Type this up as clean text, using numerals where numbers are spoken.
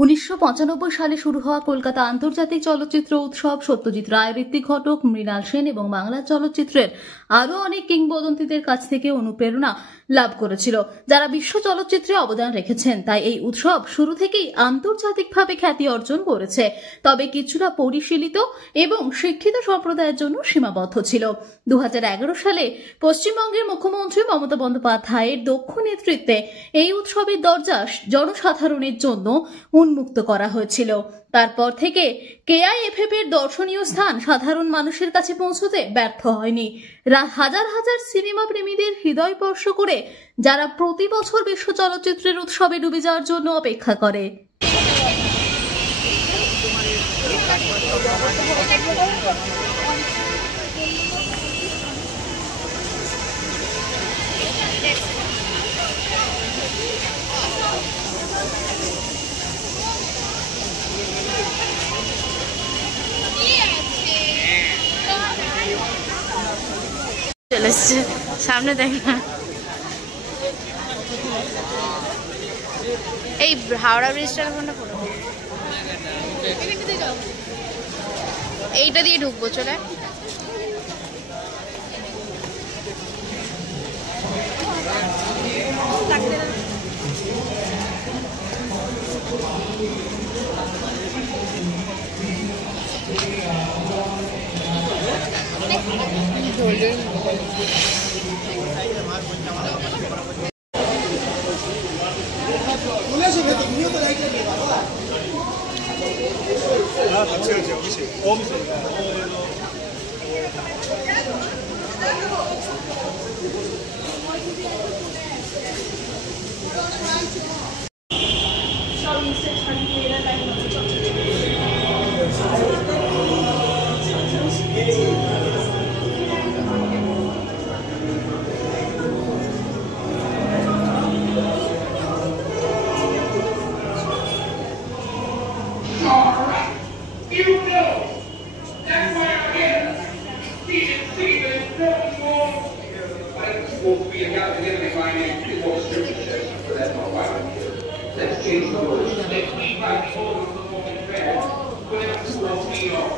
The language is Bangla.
1995 সালে শুরু হওয়া কলকাতা আন্তর্জাতিক চলচ্চিত্র উৎসব সত্যজিৎ রায়, ঋত্বিক ঘটক, মৃণাল সেন এবং বাংলা চলচ্চিত্রের আরও অনেক কিংবদন্তিদের কাছ থেকে অনুপ্রেরণা লাভ করেছিল, যারা বিশ্ব চলচ্চিত্রে অবদান রেখেছেন। তাই এই উৎসব শুরু থেকেই আন্তর্জাতিকভাবে খ্যাতি অর্জন করেছে, তবে কিছুটা পরিশীলিত এবং শিক্ষিত সম্প্রদায়ের জন্য সীমাবদ্ধ ছিল। 2011 সালে পশ্চিমবঙ্গের মুখ্যমন্ত্রী মমতা বন্দ্যোপাধ্যায়ের দক্ষ নেতৃত্বে এই উৎসবের দরজা জনসাধারণের জন্য উন্মুক্ত করা হয়েছিল। তারপর থেকে কেআইএফএফ এর দর্শনীয় স্থান সাধারণ মানুষের কাছে পৌঁছতে ব্যর্থ হয়নি। হাজার হাজার সিনেমা প্রেমীদের হৃদয় স্পর্শ করে, যারা প্রতি বছর বিশ্ব চলচ্চিত্রের উৎসবে ডুবে যাওয়ার জন্য অপেক্ষা করে। চলে এসছে সামনে, দেখ না এই হাওড়া ব্রিজটার ওখানে পড়ো, এইটা দিয়ে ঢুকবো। চলে Let's change the words. Next week, by the order of the morning fair, we're going to have 2 or 3 or